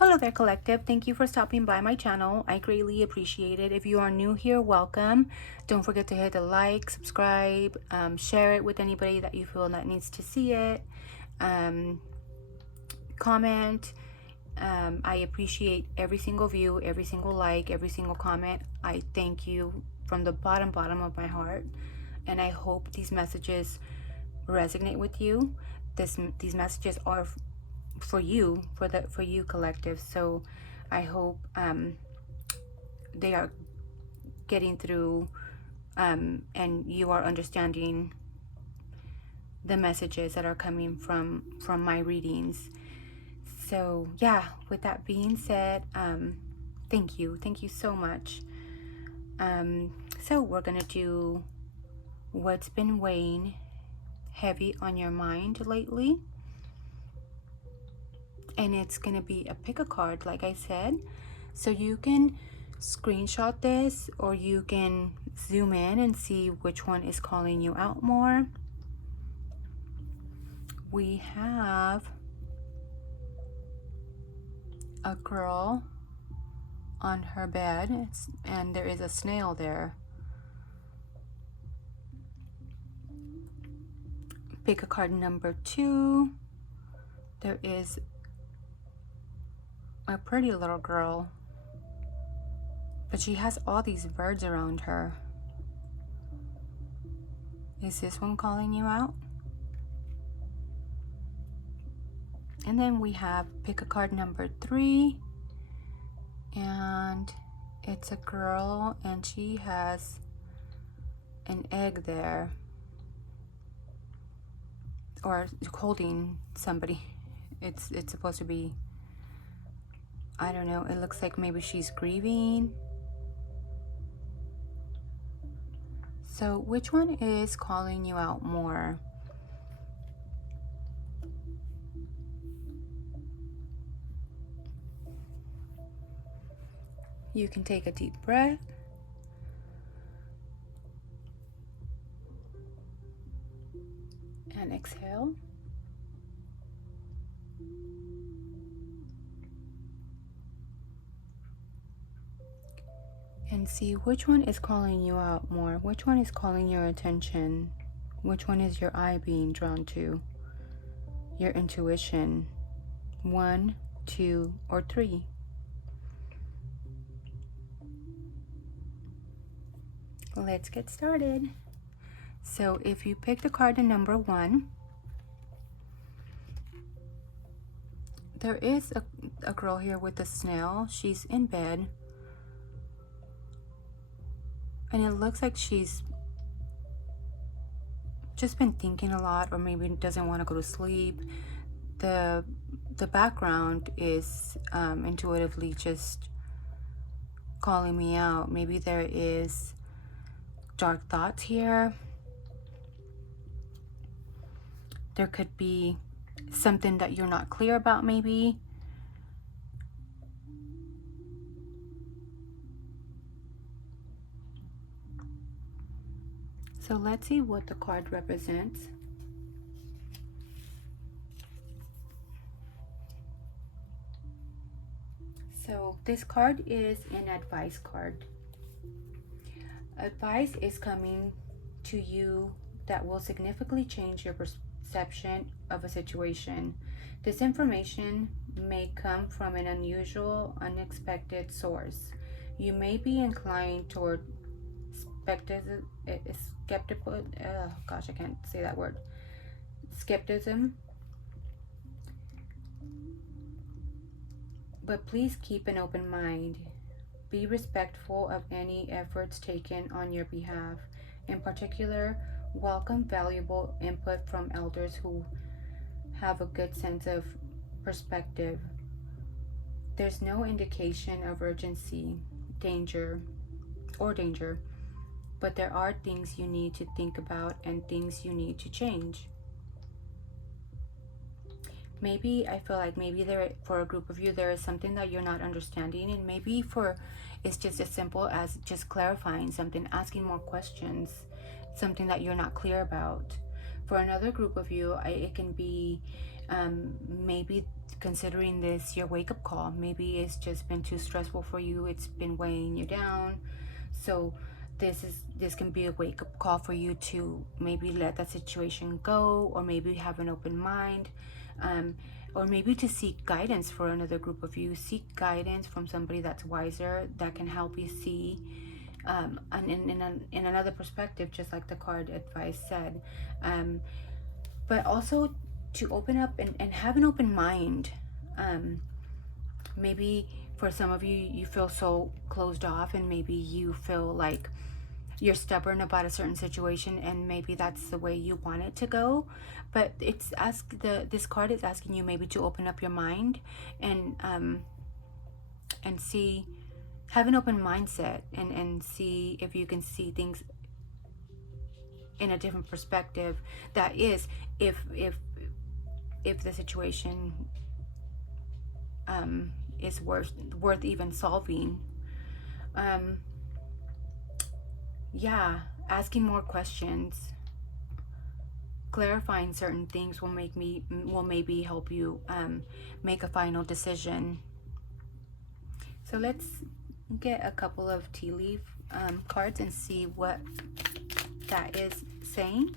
Hello there, collective. Thank you for stopping by my channel. I greatly appreciate it. If you are new here, welcome. Don't forget to hit the like, subscribe, share it with anybody that you feel that needs to see it. Comment. I appreciate every single view, every single like, every single comment. I thank you from the bottom of my heart, and I hope these messages resonate with you. These messages are for you, for you, collective. So I hope they are getting through, and you are understanding the messages that are coming from my readings. So yeah, with that being said, thank you so much. So we're gonna do what's been weighing heavy on your mind lately, and it's gonna be a pick a card, like I said. So you can screenshot this, or you can zoom in and see which one is calling you out more. We have a girl on her bed, and there is a snail there. Pick a card number 2. There is a pretty little girl, but she has all these birds around her. Is this one calling you out? And then we have pick a card number 3, and it's a girl, and she has an egg there, or holding somebody. It's supposed to be, I don't know, it looks like maybe she's grieving. So which one is calling you out more? You can take a deep breath. And exhale. And see which one is calling you out more. Which one is calling your attention? Which one is your eye being drawn to? Your intuition. 1, 2, or 3. Let's get started. So if you pick the card in number 1, there is a girl here with a snail. She's in bed, and it looks like she's just been thinking a lot, or maybe doesn't want to go to sleep. The background is intuitively just calling me out. Maybe there is dark thoughts here. There could be something that you're not clear about, maybe. So let's see what the card represents. So this card is an advice card. Advice is coming to you that will significantly change your perception of a situation. This information may come from an unusual, unexpected source. You may be inclined toward skeptical, gosh, I can't say that word. Skepticism. But please keep an open mind. Be respectful of any efforts taken on your behalf. In particular, welcome valuable input from elders who have a good sense of perspective. There's no indication of urgency, danger, but there are things you need to think about and things you need to change. Maybe I feel like maybe there, for a group of you, there is something that you're not understanding, and maybe for it's just as simple as just clarifying something, asking more questions, something that you're not clear about. For another group of you, it can be maybe considering this your wake-up call. Maybe it's just been too stressful for you, it's been weighing you down. So this can be a wake-up call for you to maybe let that situation go, or maybe have an open mind, or maybe to seek guidance for another group of you. Seek guidance from somebody that's wiser, that can help you see in another perspective, just like the card advice said. But also to open up and have an open mind. Maybe for some of you, you feel so closed off, and maybe you feel like you're stubborn about a certain situation, and maybe that's the way you want it to go. But this card is asking you maybe to open up your mind and see, have an open mindset, and see if you can see things in a different perspective. That is, if the situation is worth even solving. Yeah, asking more questions, clarifying certain things will maybe help you make a final decision. So let's get a couple of tea leaf cards and see what that is saying.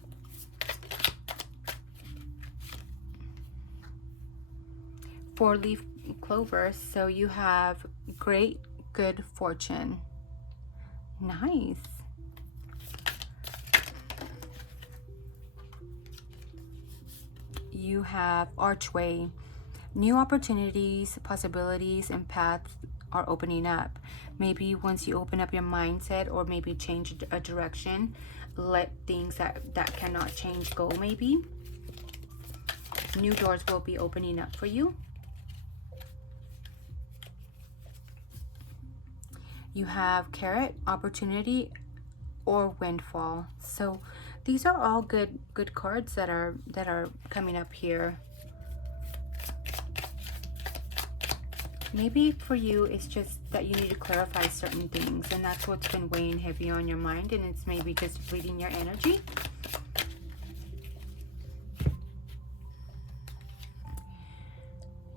Four-leaf clover. So you have great good fortune. Nice. You have archway. New opportunities, possibilities, and paths are opening up. Maybe once you open up your mindset, or maybe change a direction, let things that cannot change go. Maybe new doors will be opening up for you. You have carrot, opportunity, or windfall. So these are all good cards that are coming up here. Maybe for you, it's just that you need to clarify certain things, and that's what's been weighing heavy on your mind, and it's maybe just depleting your energy.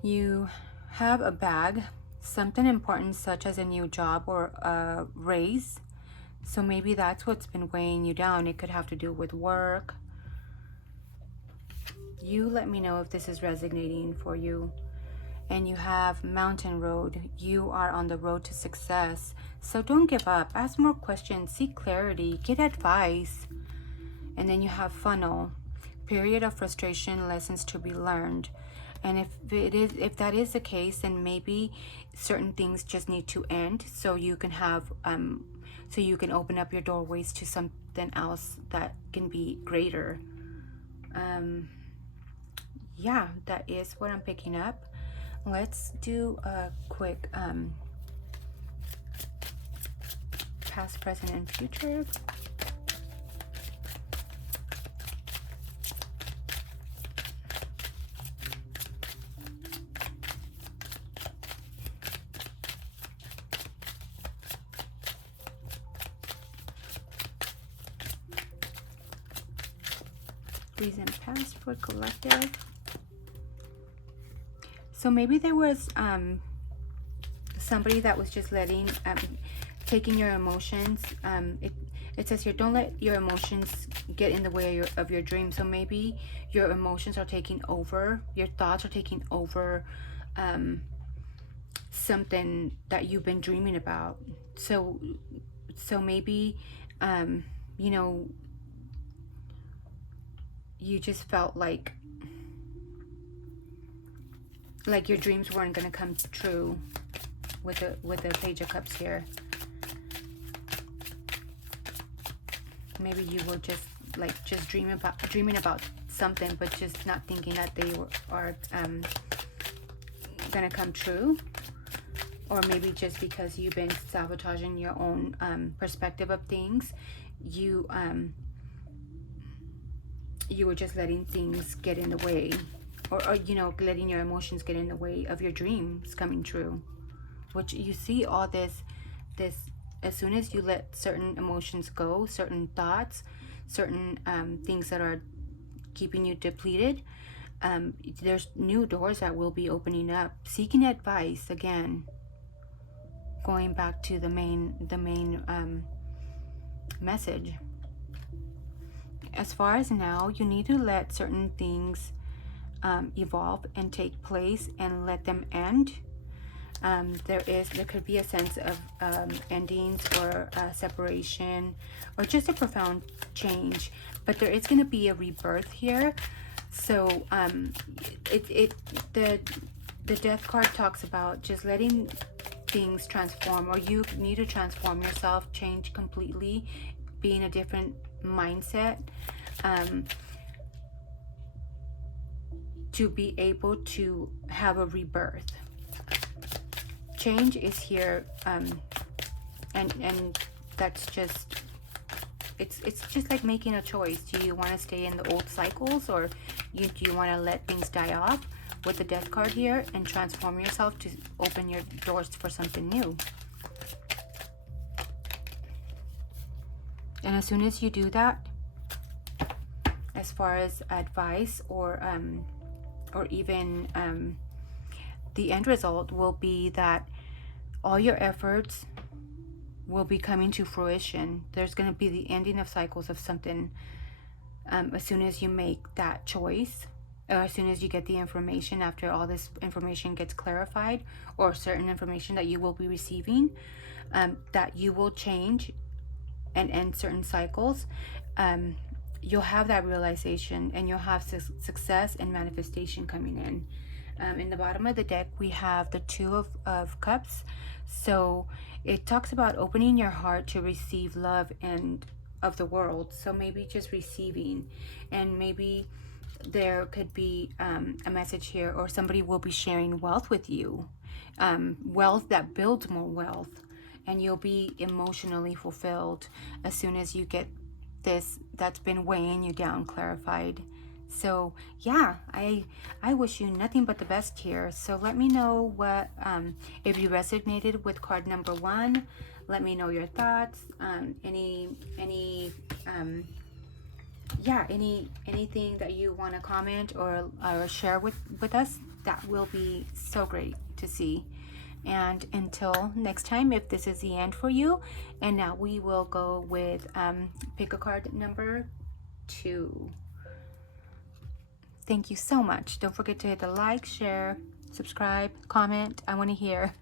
You have a bag, something important such as a new job or a raise. So maybe that's what's been weighing you down. It could have to do with work. You let me know if this is resonating for you. And you have mountain road. You are on the road to success. So don't give up. Ask more questions. Seek clarity. Get advice. And then you have funnel. Period of frustration, lessons to be learned. And if that is the case, then maybe certain things just need to end, so you can have so you can open up your doorways to something else that can be greater. Yeah, that is what I'm picking up. Let's do a quick past, present, and future. Reason past for collective. So maybe there was somebody that was just taking your emotions. It says here, don't let your emotions get in the way of your dream. So maybe your emotions are taking over, your thoughts are taking over something that you've been dreaming about. So maybe you know, you just felt like your dreams weren't going to come true with the Page of Cups here. Maybe you were just dreaming about something, but just not thinking that they are going to come true. Or maybe just because you've been sabotaging your own perspective of things, you were just letting things get in the way, or you know, letting your emotions get in the way of your dreams coming true. Which you see all this as soon as you let certain emotions go, certain thoughts, certain things that are keeping you depleted, There's new doors that will be opening up. Seeking advice, again, going back to the main message. As far as now, you need to let certain things evolve and take place and let them end. There could be a sense of endings or separation or just a profound change, but there is going to be a rebirth here. So the death card talks about just letting things transform, or you need to transform yourself, change completely, be in a different mindset, to be able to have a rebirth. Change is here, and that's just, it's just like making a choice. Do you want to stay in the old cycles, or do you want to let things die off with the death card here and transform yourself to open your doors for something new? And as soon as you do that, as far as advice or even the end result will be that all your efforts will be coming to fruition. There's going to be the ending of cycles of something as soon as you make that choice, or as soon as you get the information, after all this information gets clarified, or certain information that you will be receiving, that you will change and end certain cycles. You'll have that realization, and you'll have success and manifestation coming in. In the bottom of the deck, we have the Two of Cups. So it talks about opening your heart to receive love and of the world. So maybe just receiving, and maybe there could be a message here, or somebody will be sharing wealth with you, wealth that builds more wealth, and you'll be emotionally fulfilled as soon as you get this that's been weighing you down clarified. So yeah, I wish you nothing but the best here. So let me know what if you resonated with card number 1. Let me know your thoughts. Anything that you want to comment or share with us, that will be so great to see. And until next time, if this is the end for you, and now we will go with pick a card number 2. Thank you so much. Don't forget to hit the like, share, subscribe, comment. I want to hear.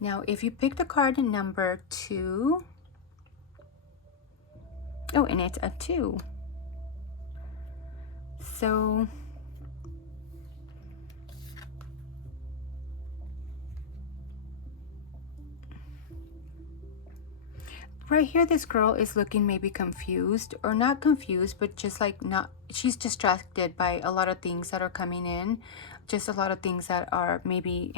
Now, if you picked the card number 2, oh, and it's a 2. So right here, this girl is looking maybe confused, or not confused, but just like not, she's distracted by a lot of things that are coming in, just a lot of things that are maybe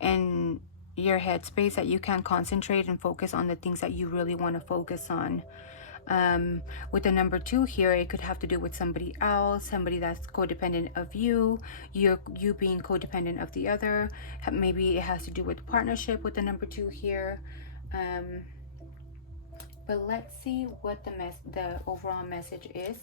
in your headspace that you can't concentrate and focus on the things that you really want to focus on. With the number 2 here, it could have to do with somebody else, somebody that's codependent of you, you being codependent of the other. Maybe it has to do with partnership with the number 2 here. But let's see what the overall message is.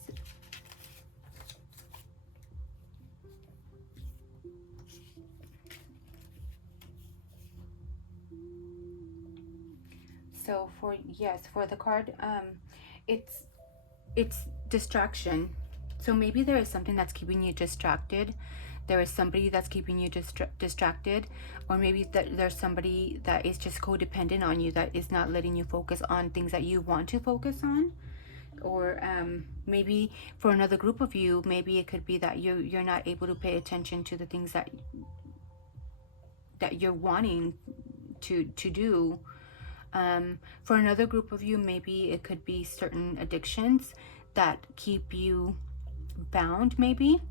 So for the card, it's distraction. So maybe there is something that's keeping you distracted. There is somebody that's keeping you distracted, or maybe there's somebody that is just codependent on you, that is not letting you focus on things that you want to focus on. Or maybe for another group of you, maybe it could be that you're not able to pay attention to the things that you're wanting to do. For another group of you, maybe it could be certain addictions that keep you bound. Maybe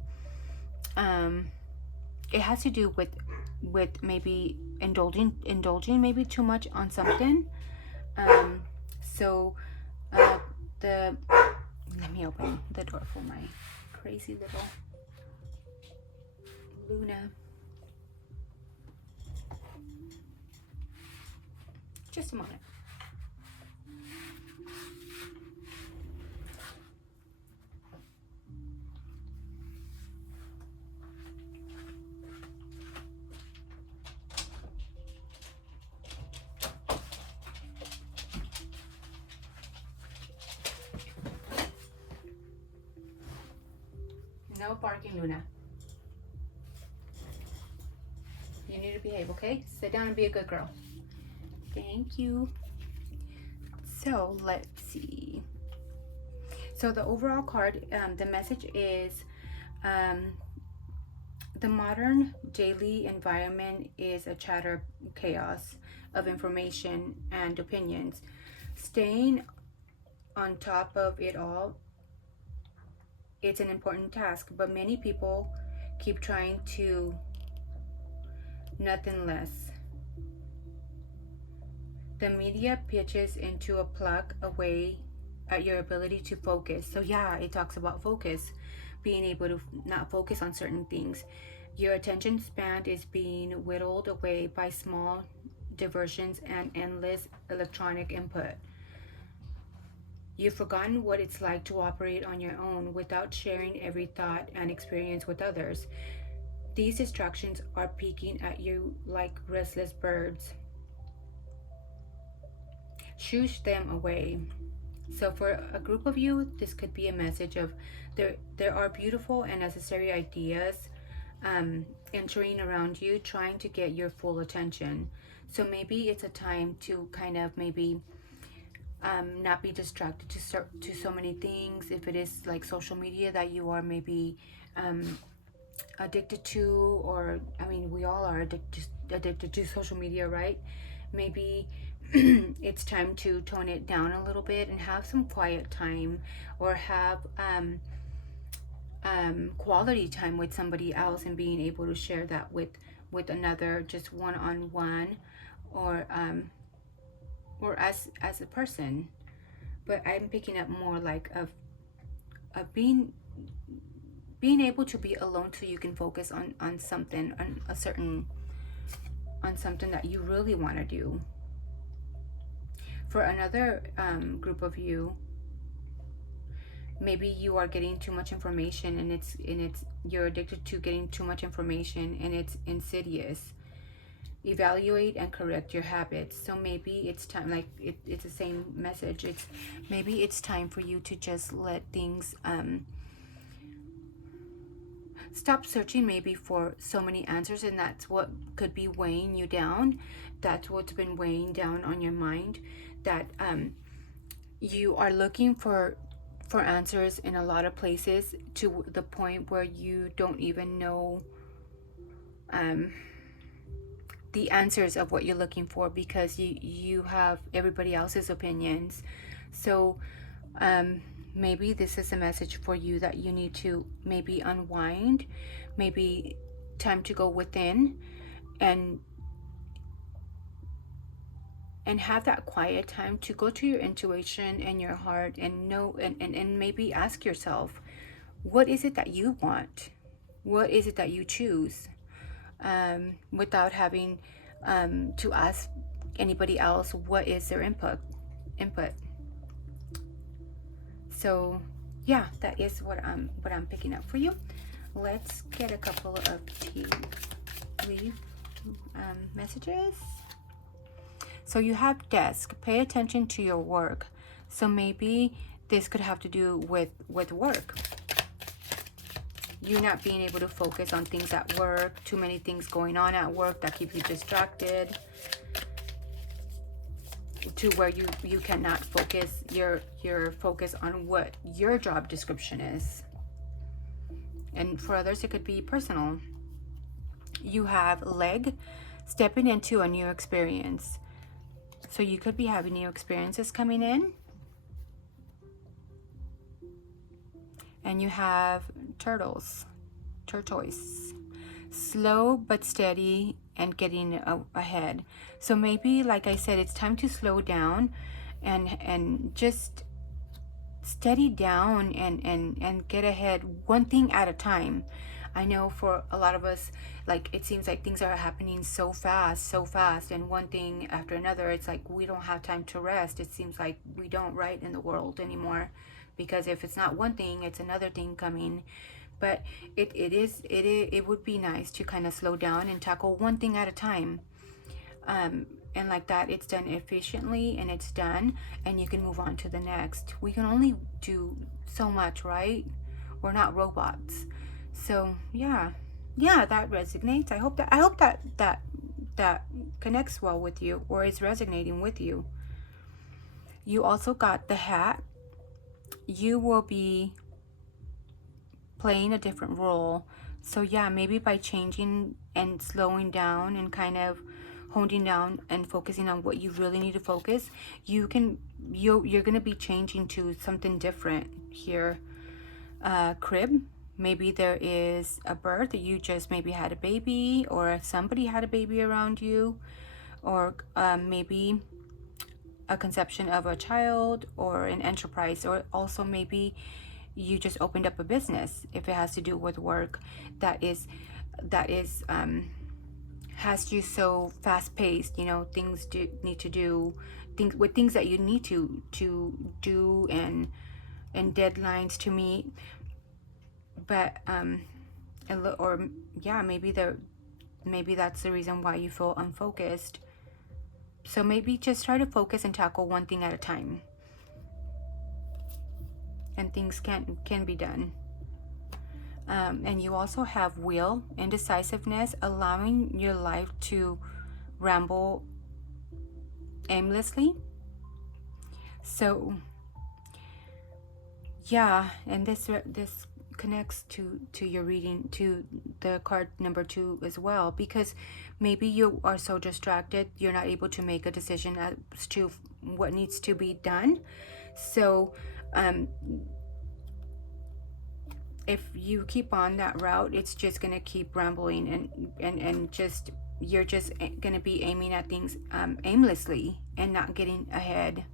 it has to do with maybe indulging maybe too much on something. So let me open the door for my crazy little Luna. Just a moment. No barking, Luna. You need to behave, okay? Sit down and be a good girl. Thank you. So let's see. So the overall card, the message is, the modern daily environment is a chatter chaos of information and opinions. Staying on top of it all, it's an important task, but many people keep trying to nothing less. The media pitches into a pluck away at your ability to focus. So yeah, it talks about focus, being able to not focus on certain things. Your attention span is being whittled away by small diversions and endless electronic input. You've forgotten what it's like to operate on your own without sharing every thought and experience with others. These distractions are peeking at you like restless birds. Shoosh them away. So for a group of you, this could be a message of there are beautiful and necessary ideas entering around you, trying to get your full attention. So maybe it's a time to kind of maybe not be distracted to so many things. If it is like social media that you are maybe addicted to, or I mean, we all are addicted to social media, right? Maybe it's time to tone it down a little bit and have some quiet time, or have quality time with somebody else, and being able to share that with another, just one-on-one, or as a person. But I'm picking up more like of being able to be alone so you can focus on something, on something that you really want to do. For another group of you, maybe you are getting too much information, and it's you're addicted to getting too much information, and it's insidious. Evaluate and correct your habits. So maybe it's time, like it's the same message. It's maybe it's time for you to just let things stop searching maybe for so many answers, and that's what could be weighing you down. That's what's been weighing down on your mind, that you are looking for answers in a lot of places, to the point where you don't even know the answers of what you're looking for, because you have everybody else's opinions. So maybe this is a message for you that you need to maybe unwind, maybe time to go within and have that quiet time to go to your intuition and your heart, and know, and maybe ask yourself, what is it that you want? What is it that you choose? Without having to ask anybody else what is their input. So yeah, that is what I'm picking up for you. Let's get a couple of tea leaf messages. So you have desk. Pay attention to your work. So maybe this could have to do with work. You not being able to focus on things at work. Too many things going on at work that keep you distracted, to where you cannot focus your focus on what your job description is. And for others, it could be personal. You have leg. Stepping into a new experience. So you could be having new experiences coming in. And you have turtles, tortoise. Slow but steady and getting ahead. So maybe, like I said, it's time to slow down and just steady down and get ahead, one thing at a time. I know for a lot of us, like, it seems like things are happening so fast, and one thing after another. It's like we don't have time to rest. It seems like we don't, right, in the world anymore, because if it's not one thing, it's another thing coming. But it would be nice to kind of slow down and tackle one thing at a time. And like that, it's done efficiently, and it's done, and you can move on to the next. We can only do so much, right? We're not robots. So yeah, that resonates. I hope that connects well with you, or is resonating with you. You also got the hat. You will be playing a different role. So yeah, maybe by changing and slowing down and kind of honing down and focusing on what you really need to focus, you're gonna be changing to something different here. Crib, maybe there is a birth, you just maybe had a baby, or somebody had a baby around you, or maybe a conception of a child, or an enterprise, or also maybe you just opened up a business if it has to do with work that is has you so fast paced, things do need to do things that you need to do, and deadlines to meet. But or yeah, maybe that's the reason why you feel unfocused. So maybe just try to focus and tackle one thing at a time, and things can be done. And you also have will, indecisiveness, allowing your life to ramble aimlessly. So yeah, and this connects to your reading, to the card number 2 as well, because maybe you are so distracted you're not able to make a decision as to what needs to be done. So if you keep on that route, it's just gonna keep rambling, and just you're just gonna be aiming at things aimlessly and not getting ahead.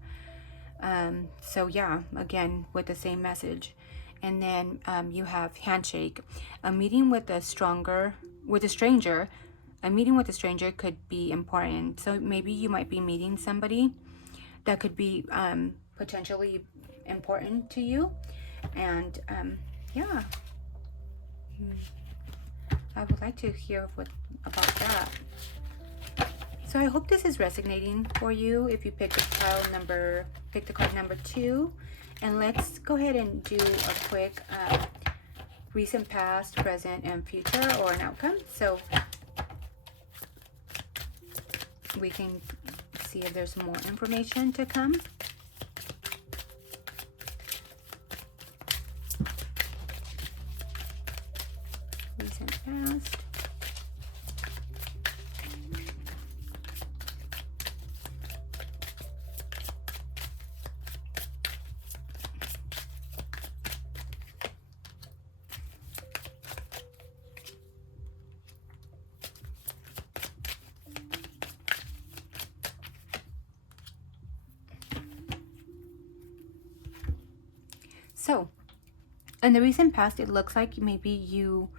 So yeah, again with the same message. And then you have handshake, a meeting with a stranger. A meeting with a stranger could be important. So maybe you might be meeting somebody that could be potentially important to you. And yeah, I would like to hear about that. So I hope this is resonating for you if you pick the card number 2. And let's go ahead and do a quick recent, past, present, and future, or an outcome. So we can see if there's more information to come. Recent, past. So, in the recent past, it looks like maybe you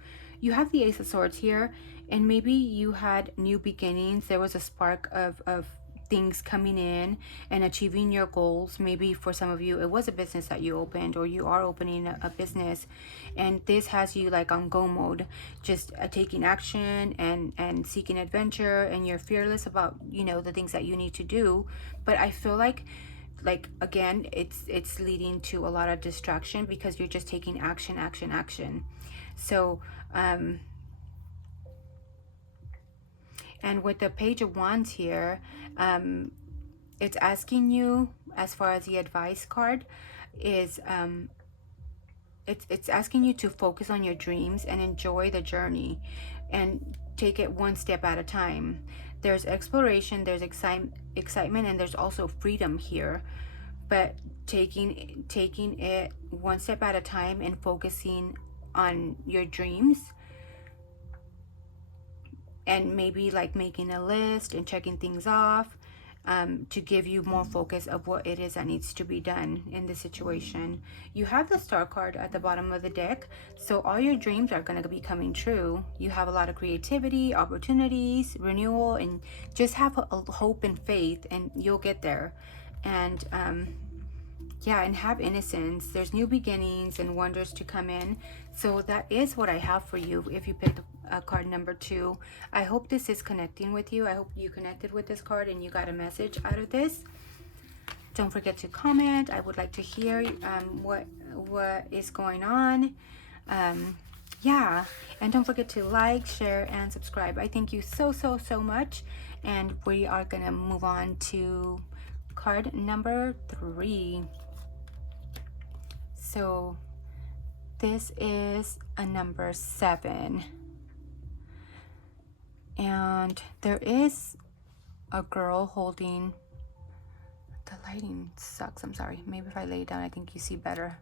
have the Ace of Swords here, and maybe you had new beginnings. There was a spark of things coming in and achieving your goals. Maybe for some of you, it was a business that you opened, or you are opening a business, and this has you like on go mode, just taking action and seeking adventure, and you're fearless about the things that you need to do. But I feel like again, it's leading to a lot of distraction because you're just taking action. So and with the Page of Wands here, it's asking you, as far as the advice card is, it's asking you to focus on your dreams and enjoy the journey, and take it one step at a time. There's exploration, there's excitement, and there's also freedom here. But taking it one step at a time and focusing on your dreams, and maybe like making a list and checking things off, to give you more focus of what it is that needs to be done in this situation. You have the Star card at the bottom of the deck, so all your dreams are going to be coming true. You have a lot of creativity, opportunities, renewal, and just have a hope and faith, and you'll get there. And yeah, and have innocence. There's new beginnings and wonders to come in. So that is what I have for you if you picked card number 2. I hope this is connecting with you. I hope you connected with this card and you got a message out of this. Don't forget to comment. I would like to hear what is going on. Yeah, and don't forget to like, share, and subscribe. I thank you so much, and we are gonna move on to card number 3. So this is a number 7, and there is a girl holding, the lighting sucks, I'm sorry, maybe if I lay down I think you see better,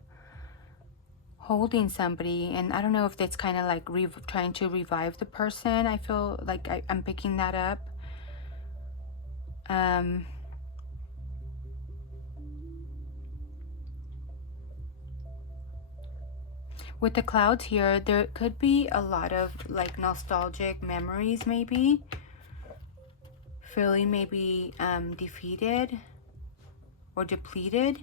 holding somebody, and I don't know if that's kind of like trying to revive the person. I feel like I'm picking that up. With the clouds here, there could be a lot of like nostalgic memories, maybe feeling maybe defeated or depleted.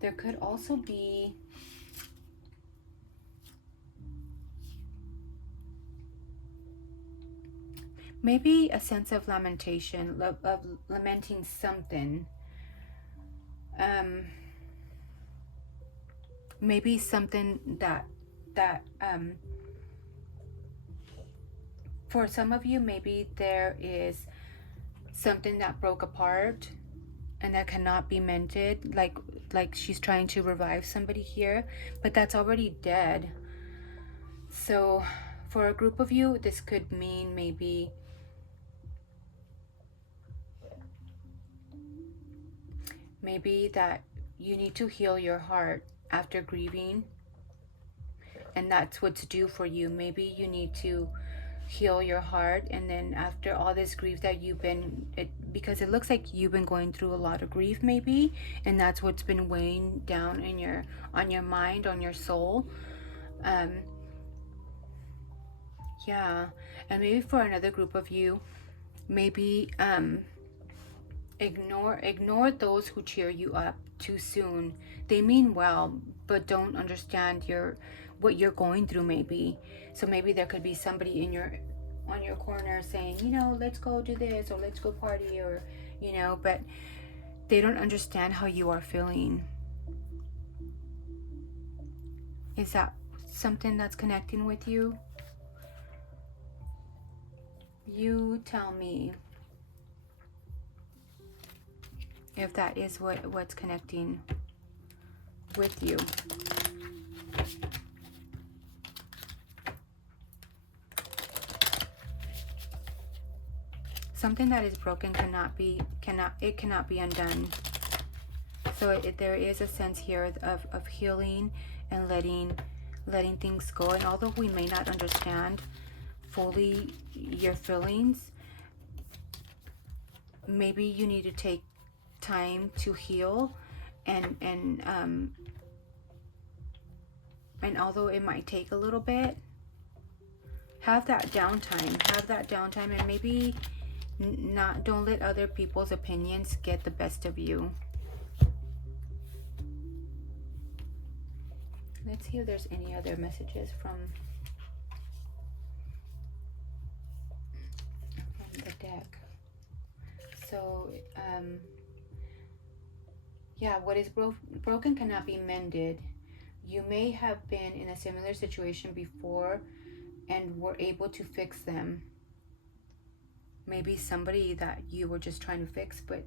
There could also be maybe a sense of lamentation, of lamenting something. Maybe something that for some of you, maybe there is something that broke apart and that cannot be mended, like she's trying to revive somebody here, but that's already dead. So for a group of you, this could mean maybe that you need to heal your heart after grieving, and that's what's due for you. Maybe you need to heal your heart, and then after all this grief that you've been, because it looks like you've been going through a lot of grief maybe, and that's what's been weighing down in on your mind, on your soul. Yeah, and maybe for another group of you, maybe ignore those who cheer you up too soon. They mean well, but don't understand what you're going through maybe. So maybe there could be somebody on your corner saying, let's go do this, or let's go party, or but they don't understand how you are feeling. Is that something that's connecting with you? You tell me if that is what's connecting with you. Something that is broken cannot be undone. So there is a sense here of healing and letting things go. And although we may not understand fully your feelings, maybe you need to take time to heal, and although it might take a little bit, have that downtime, and maybe don't let other people's opinions get the best of you. Let's see if there's any other messages from the deck. So yeah, what is broken cannot be mended. You may have been in a similar situation before and were able to fix them. Maybe somebody that you were just trying to fix, but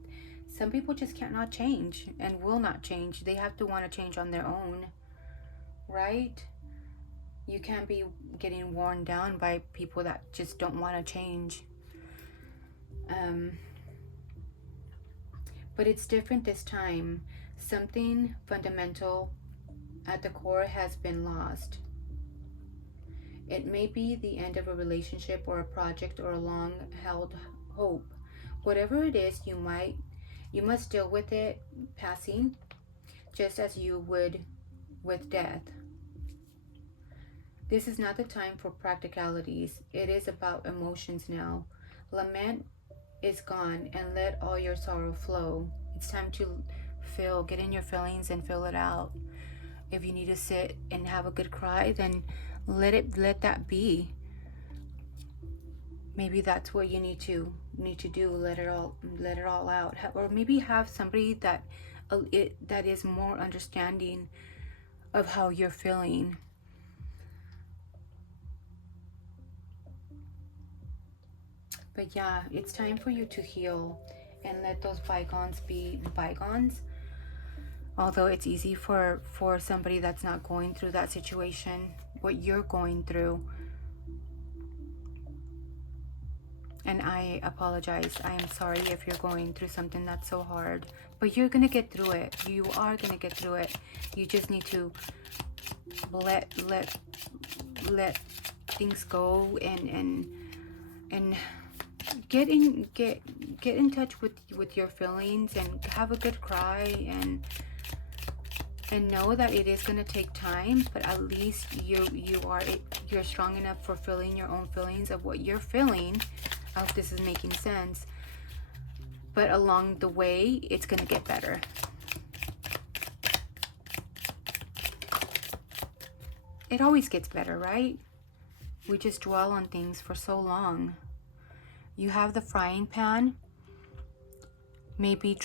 some people just cannot change and will not change. They have to want to change on their own, right? You can't be getting worn down by people that just don't want to change. But it's different this time. Something fundamental at the core has been lost. It may be the end of a relationship or a project or a long-held hope. Whatever it is, you must deal with it passing, just as you would with death. This is not the time for practicalities. It is about emotions now. Lament is gone, and let all your sorrow flow. It's time to get in your feelings and feel it out. If you need to sit and have a good cry, then let that be. Maybe that's what you need to do. Let it all out. Or maybe have somebody that that is more understanding of how you're feeling. But yeah, it's time for you to heal and let those bygones be bygones. Although it's easy for somebody that's not going through that situation, what you're going through. And I apologize. I am sorry if you're going through something that's so hard. But you're going to get through it. You are going to get through it. You just need to let things go and get in touch with your feelings and have a good cry and know that it is going to take time, but at least you're strong enough for feeling your own feelings of what you're feeling. I hope this is making sense. But along the way, it's going to get better. It always gets better, right? We just dwell on things for so long. You have the frying pan. Maybe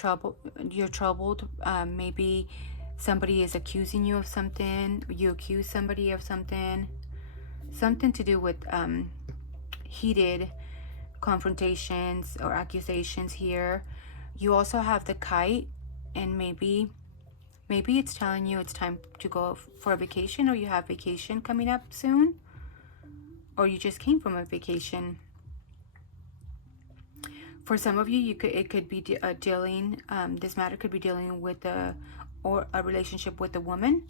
you're troubled. Maybe somebody is accusing you of something. You accuse somebody of something. Something to do with heated confrontations or accusations here. You also have the kite, and maybe it's telling you it's time to go for a vacation, or you have vacation coming up soon, or you just came from a vacation. For some of you, it could be dealing. This matter could be dealing with a relationship with a woman,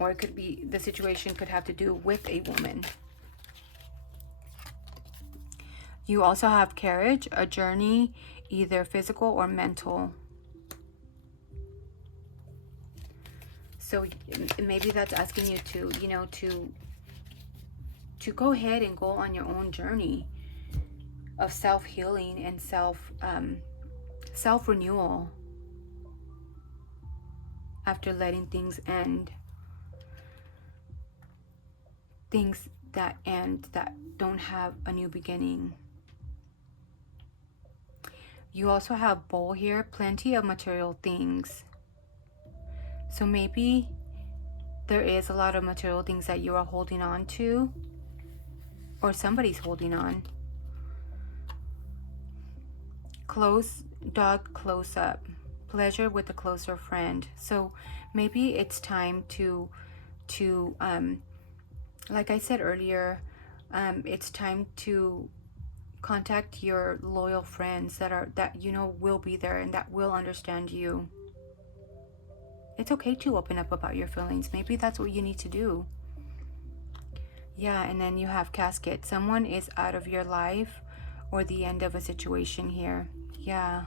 or it could be the situation could have to do with a woman. You also have carriage, a journey, either physical or mental. So maybe that's asking you to go ahead and go on your own journey of self-healing and self-renewal after letting things end. Things that end, that don't have a new beginning. You also have bowl here, plenty of material things. So maybe there is a lot of material things that you are holding on to, or somebody's holding on. Close dog close up, pleasure with a closer friend. So maybe it's time to like I said earlier, it's time to contact your loyal friends that you know will be there and that will understand you. It's okay to open up about your feelings. Maybe that's what you need to do. Yeah, and then you have casket. Someone is out of your life or the end of a situation here. Yeah,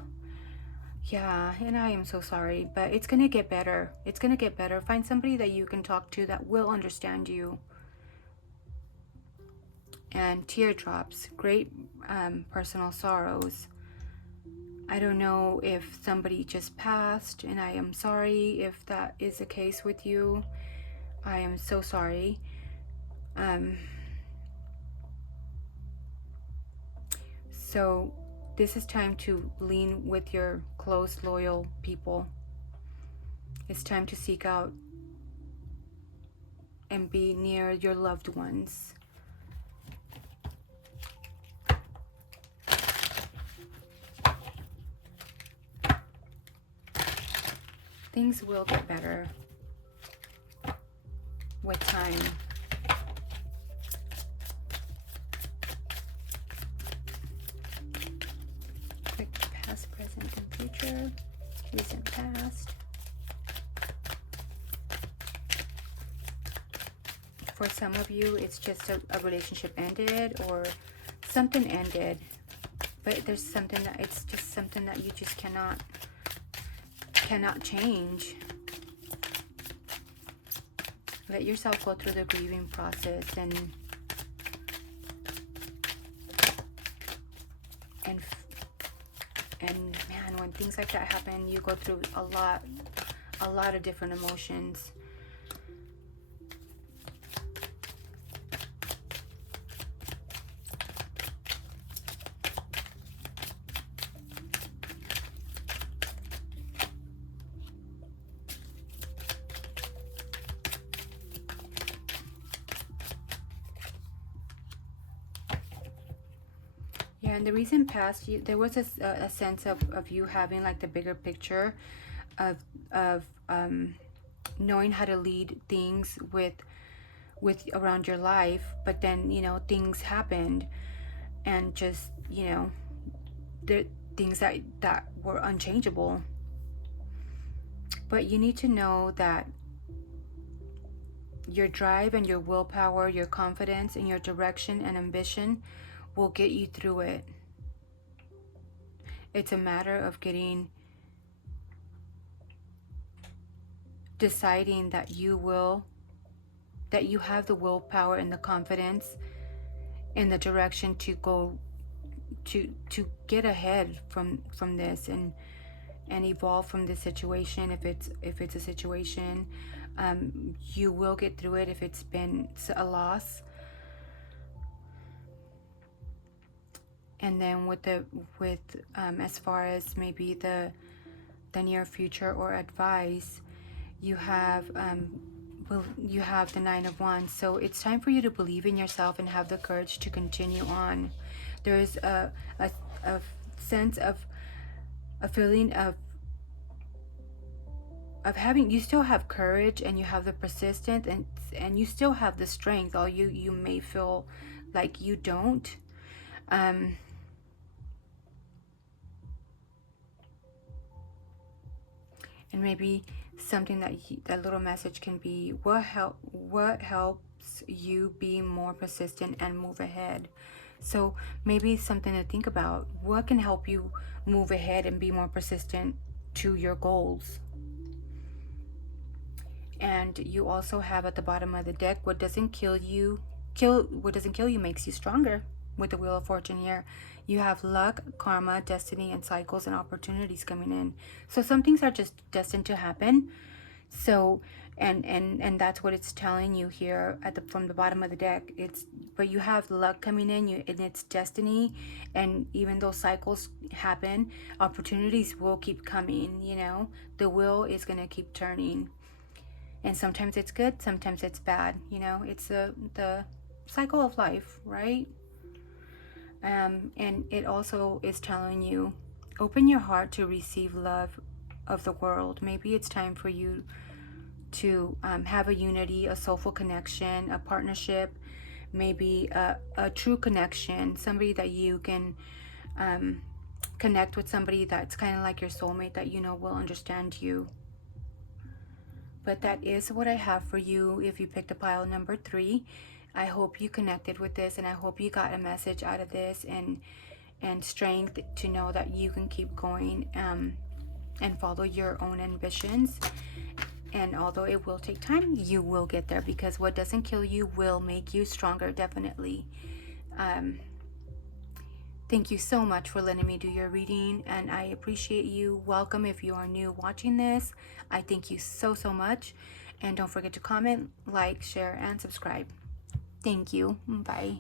and I am so sorry, but it's gonna get better. It's gonna get better. Find somebody that you can talk to that will understand you. And teardrops, great personal sorrows. I don't know if somebody just passed, and I am sorry if that is the case with you. I am so sorry. So this is time to lean with your close, loyal people. It's time to seek out and be near your loved ones. Things will get better with time. Quick past, present, and future. Recent past. For some of you, it's just a relationship ended or something ended. But there's something that it's just something that you just cannot change. Let yourself go through the grieving process and man, when things like that happen, you go through a lot of different emotions. Yeah, and the reason past, there was a sense of you having like the bigger picture of knowing how to lead things with around your life, but then things happened, and just the things that were unchangeable. But you need to know that your drive and your willpower, your confidence and your direction and ambition will get you through it. It's a matter of deciding that you have the willpower and the confidence and the direction to go to get ahead from this, and evolve from this situation. If it's a situation, you will get through it. If it's been a loss, and then with as far as maybe the near future or advice, you have you have the Nine of Wands. So it's time for you to believe in yourself and have the courage to continue on. There is a sense of a feeling of having, you still have courage and you have the persistence, and you still have the strength, although you may feel like you don't. um and maybe something that little message can be, what helps you be more persistent and move ahead. So maybe something to think about, what can help you move ahead and be more persistent to your goals. And you also have at the bottom of the deck, what doesn't kill you makes you stronger. With the Wheel of Fortune here, you have luck, karma, destiny, and cycles and opportunities coming in. So some things are just destined to happen. So and that's what it's telling you here from the bottom of the deck. But you have luck coming in, and it's destiny. And even though cycles happen, opportunities will keep coming. The wheel is going to keep turning. And sometimes it's good, sometimes it's bad. It's the cycle of life, right? And it also is telling you, open your heart to receive love of the world. Maybe it's time for you to have a unity, a soulful connection, a partnership, maybe a true connection, somebody that you can connect with, somebody that's kind of like your soulmate that will understand you. But that is what I have for you if you picked a pile number 3. I hope you connected with this, and I hope you got a message out of this, and strength to know that you can keep going and follow your own ambitions. And although it will take time, you will get there, because what doesn't kill you will make you stronger, definitely. Thank you so much for letting me do your reading, and I appreciate you. Welcome if you are new watching this. I thank you so much. And don't forget to comment, like, share, and subscribe. Thank you. Bye.